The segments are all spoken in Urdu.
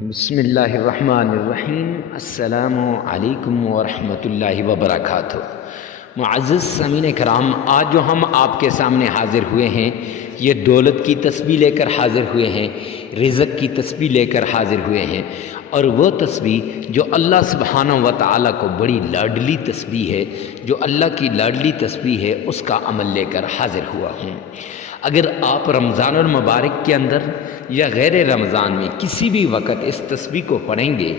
بسم اللہ الرحمن الرحیم۔ السلام علیکم ورحمۃ اللہ وبرکاتہ۔ معزز سامعین کرام، آج جو ہم آپ کے سامنے حاضر ہوئے ہیں یہ دولت کی تسبیح لے کر حاضر ہوئے ہیں، رزق کی تسبیح لے کر حاضر ہوئے ہیں، اور وہ تسبیح جو اللہ سبحانہ و تعالیٰ کو بڑی لاڈلی تسبیح ہے، جو اللہ کی لاڈلی تسبیح ہے، اس کا عمل لے کر حاضر ہوا ہوں۔ اگر آپ رمضان المبارک کے اندر یا غیر رمضان میں کسی بھی وقت اس تسبیح کو پڑھیں گے،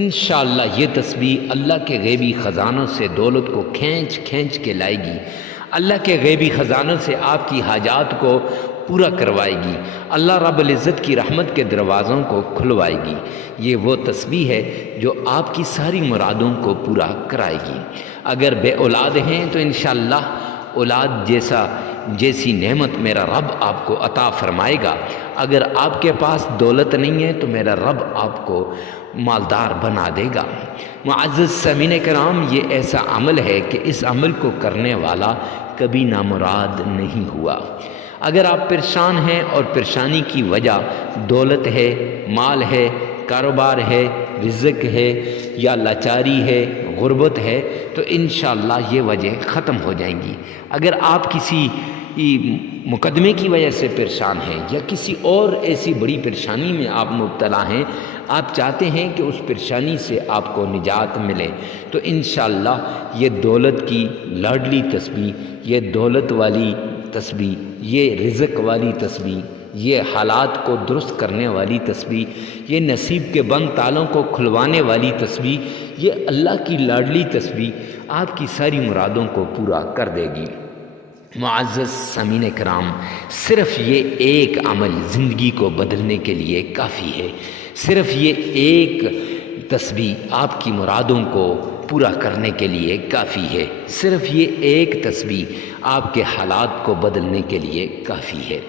انشاءاللہ یہ تسبیح اللہ کے غیبی خزانوں سے دولت کو کھینچ کھینچ کے لائے گی، اللہ کے غیبی خزانوں سے آپ کی حاجات کو پورا کروائے گی، اللہ رب العزت کی رحمت کے دروازوں کو کھلوائے گی۔ یہ وہ تسبیح ہے جو آپ کی ساری مرادوں کو پورا کرائے گی۔ اگر بے اولاد ہیں تو انشاءاللہ اولاد جیسی نعمت میرا رب آپ کو عطا فرمائے گا۔ اگر آپ کے پاس دولت نہیں ہے تو میرا رب آپ کو مالدار بنا دے گا۔ معزز سامعین کرام، یہ ایسا عمل ہے کہ اس عمل کو کرنے والا کبھی نامراد نہیں ہوا۔ اگر آپ پریشان ہیں اور پریشانی کی وجہ دولت ہے، مال ہے، کاروبار ہے، رزق ہے، یا لاچاری ہے، غربت ہے، تو انشاءاللہ یہ وجہ ختم ہو جائیں گی۔ اگر آپ کسی مقدمے کی وجہ سے پریشان ہیں یا کسی اور ایسی بڑی پریشانی میں آپ مبتلا ہیں، آپ چاہتے ہیں کہ اس پریشانی سے آپ کو نجات ملے، تو انشاءاللہ یہ دولت کی لاڈلی تسبیح، یہ دولت والی تسبیح، یہ رزق والی تسبیح، یہ حالات کو درست کرنے والی تسبیح، یہ نصیب کے بند تالوں کو کھلوانے والی تسبیح، یہ اللہ کی لاڈلی تسبیح آپ کی ساری مرادوں کو پورا کر دے گی۔ معزز سامعین کرام، صرف یہ ایک عمل زندگی کو بدلنے کے لیے کافی ہے۔ صرف یہ ایک تسبیح آپ کی مرادوں کو پورا کرنے کے لیے کافی ہے۔ صرف یہ ایک تسبیح آپ کے حالات کو بدلنے کے لیے کافی ہے۔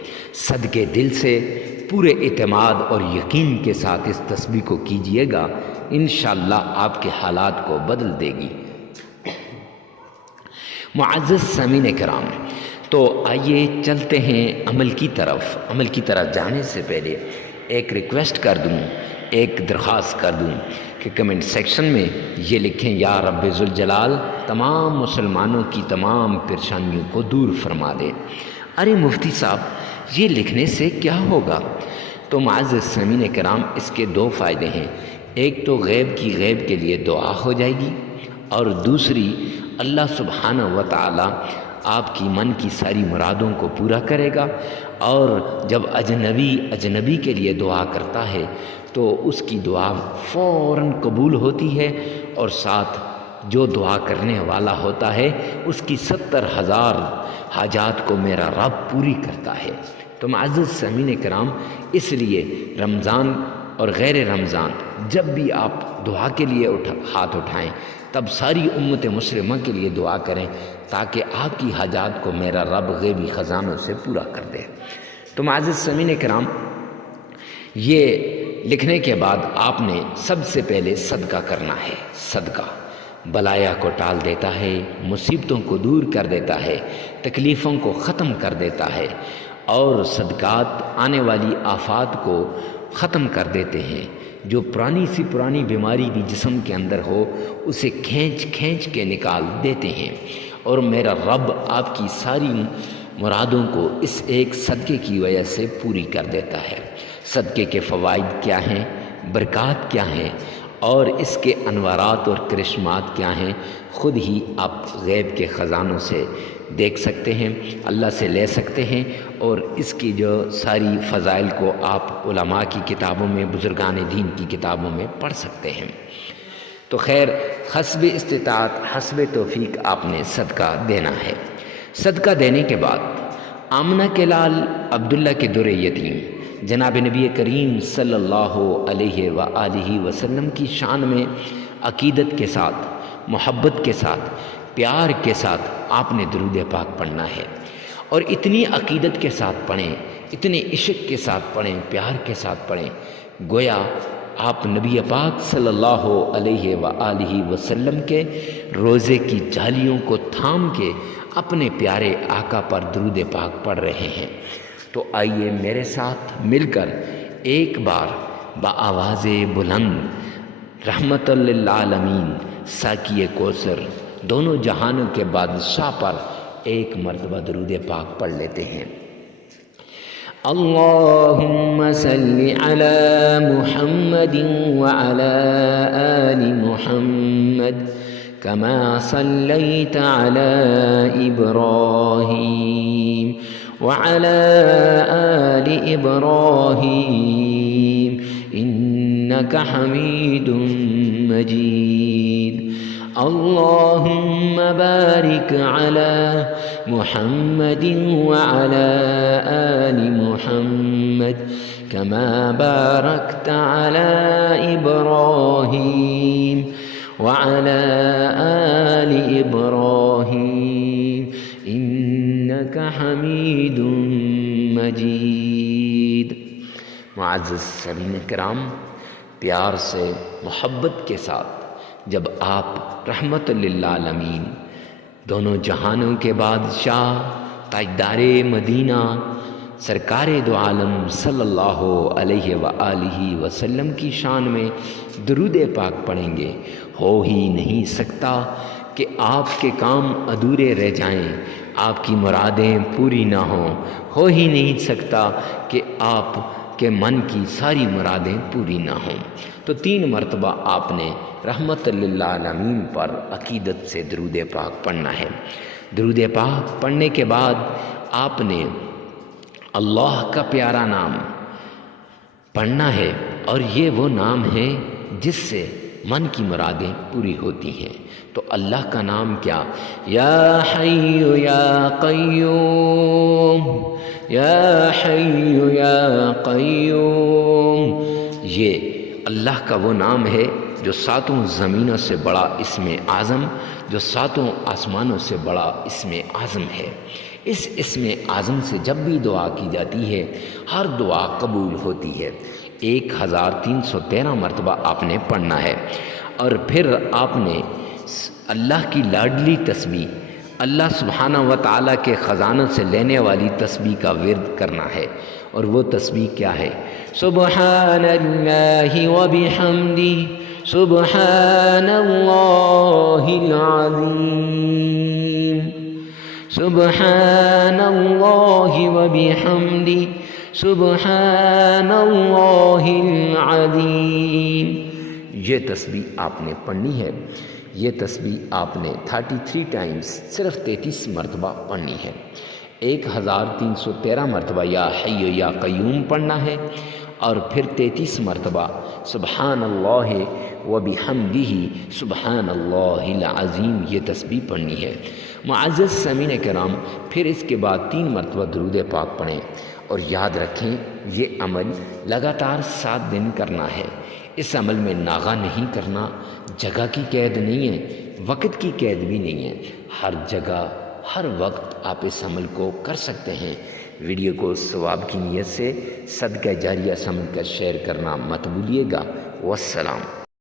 صدقے دل سے پورے اعتماد اور یقین کے ساتھ اس تسبیح کو کیجئے گا، انشاءاللہ آپ کے حالات کو بدل دے گی۔ معزز سامعین کرام، تو آئیے چلتے ہیں عمل کی طرف جانے سے پہلے ایک ریکویسٹ کر دوں، ایک درخواست کر دوں کہ کمنٹ سیکشن میں یہ لکھیں، یا رب ذوالجلال تمام مسلمانوں کی تمام پریشانیوں کو دور فرما دے۔ ارے مفتی صاحب، یہ لکھنے سے کیا ہوگا؟ تو معزز سامعین کرام، اس کے دو فائدے ہیں۔ ایک تو غیب کے لیے دعا ہو جائے گی، اور دوسری اللہ سبحانہ و تعالی آپ کی من کی ساری مرادوں کو پورا کرے گا۔ اور جب اجنبی کے لیے دعا کرتا ہے تو اس کی دعا فوراً قبول ہوتی ہے، اور ساتھ جو دعا کرنے والا ہوتا ہے اس کی 70,000 حاجات کو میرا رب پوری کرتا ہے۔ تو معزز سامعین کرام، اس لیے رمضان اور غیر رمضان جب بھی آپ دعا کے لیے ہاتھ اٹھائیں، تب ساری امت مسلمہ کے لیے دعا کریں تاکہ آپ کی حاجات کو میرا رب غیبی خزانوں سے پورا کر دے۔ تو معزز سامعین کرام، یہ لکھنے کے بعد آپ نے سب سے پہلے صدقہ کرنا ہے۔ صدقہ بلایا کو ٹال دیتا ہے، مصیبتوں کو دور کر دیتا ہے، تکلیفوں کو ختم کر دیتا ہے، اور صدقات آنے والی آفات کو ختم کر دیتے ہیں۔ جو پرانی بیماری بھی جسم کے اندر ہو اسے کھینچ کے نکال دیتے ہیں، اور میرا رب آپ کی ساری مرادوں کو اس ایک صدقے کی وجہ سے پوری کر دیتا ہے۔ صدقے کے فوائد کیا ہیں، برکات کیا ہیں، اور اس کے انوارات اور کرشمات کیا ہیں، خود ہی آپ غیب کے خزانوں سے دیکھ سکتے ہیں، اللہ سے لے سکتے ہیں، اور اس کی جو ساری فضائل کو آپ علماء کی کتابوں میں، بزرگان دین کی کتابوں میں پڑھ سکتے ہیں۔ تو خیر، حسب استطاعت، حسب توفیق آپ نے صدقہ دینا ہے۔ صدقہ دینے کے بعد آمنہ کے لال عبداللہ کے در یتیم جناب نبی کریم صلی اللہ علیہ وآلہ وسلم کی شان میں عقیدت کے ساتھ، محبت کے ساتھ، پیار کے ساتھ آپ نے درود پاک پڑھنا ہے، اور اتنی عقیدت کے ساتھ پڑھیں، اتنے عشق کے ساتھ پڑھیں، پیار کے ساتھ پڑھیں، گویا آپ نبی پاک صلی اللہ علیہ وآلہ وسلم کے روزے کی جالیوں کو تھام کے اپنے پیارے آقا پر درود پاک پڑھ رہے ہیں۔ تو آئیے میرے ساتھ مل کر ایک بار بآواز بلند رحمت للعالمین ساقی کوثر دونوں جہانوں کے بادشاہ پر ایک مرتبہ درود پاک پڑھ لیتے ہیں۔ اللہم صلی علی محمد وعلی آل محمد کما صلیت علی ابراہیم وعلی آل ابراہیم انک حمید مجید۔ اللہم بارک علی محمد وعلی آل محمد کما بارکت علی ابراہیم وعلی آل ابراہیم انک حمید مجید۔ معزز سامعین کرام، پیار سے محبت کے ساتھ جب آپ رحمت للعالمین دونوں جہانوں کے بادشاہ تاجدار مدینہ سرکار دو عالم صلی اللہ علیہ وآلہ وسلم کی شان میں درود پاک پڑھیں گے، ہو ہی نہیں سکتا کہ آپ کے کام ادھورے رہ جائیں، آپ کی مرادیں پوری نہ ہوں، ہو ہی نہیں سکتا کہ آپ کے من کی ساری مرادیں پوری نہ ہوں۔ تو 3 مرتبہ آپ نے رحمت للعالمین پر عقیدت سے درود پاک پڑھنا ہے۔ درود پاک پڑھنے کے بعد آپ نے اللہ کا پیارا نام پڑھنا ہے، اور یہ وہ نام ہے جس سے من کی مرادیں پوری ہوتی ہیں۔ تو اللہ کا نام کیا؟ یا حی یا قیوم، یا حی یا قیوم، یہ اللہ کا وہ نام ہے جو 7 زمینوں سے بڑا اسم اعظم، جو 7 آسمانوں سے بڑا اسم اعظم ہے۔ اس اسم اعظم سے جب بھی دعا کی جاتی ہے ہر دعا قبول ہوتی ہے۔ 1313 مرتبہ آپ نے پڑھنا ہے، اور پھر آپ نے اللہ کی لاڈلی تسبیح، اللہ سبحانہ و تعالیٰ کے خزانوں سے لینے والی تسبیح کا ورد کرنا ہے، اور وہ تسبیح کیا ہے؟ سبحان اللہ وبحمدہ سبحان اللہ العظیم، سبحان اللہ وبحمدہ سبحان اللہ العظیم۔ یہ تسبیح آپ نے پڑھنی ہے۔ یہ تسبیح آپ نے 33 ٹائمز صرف 33 مرتبہ پڑھنی ہے۔ 1313 مرتبہ یا حی یا قیوم پڑھنا ہے، اور پھر 33 مرتبہ سبحان اللہ وبحمدہ سبحان اللہ العظیم یہ تسبیح پڑھنی ہے۔ معزز سامعین کرام، پھر اس کے بعد 3 مرتبہ درود پاک پڑھیں، اور یاد رکھیں یہ عمل لگاتار 7 دن کرنا ہے۔ اس عمل میں ناغہ نہیں کرنا، جگہ کی قید نہیں ہے، وقت کی قید بھی نہیں ہے، ہر جگہ ہر وقت آپ اس عمل کو کر سکتے ہیں۔ ویڈیو کو ثواب کی نیت سے صدقہ جاریہ سمجھ کر شیئر کرنا مت بھولیے گا۔ والسلام۔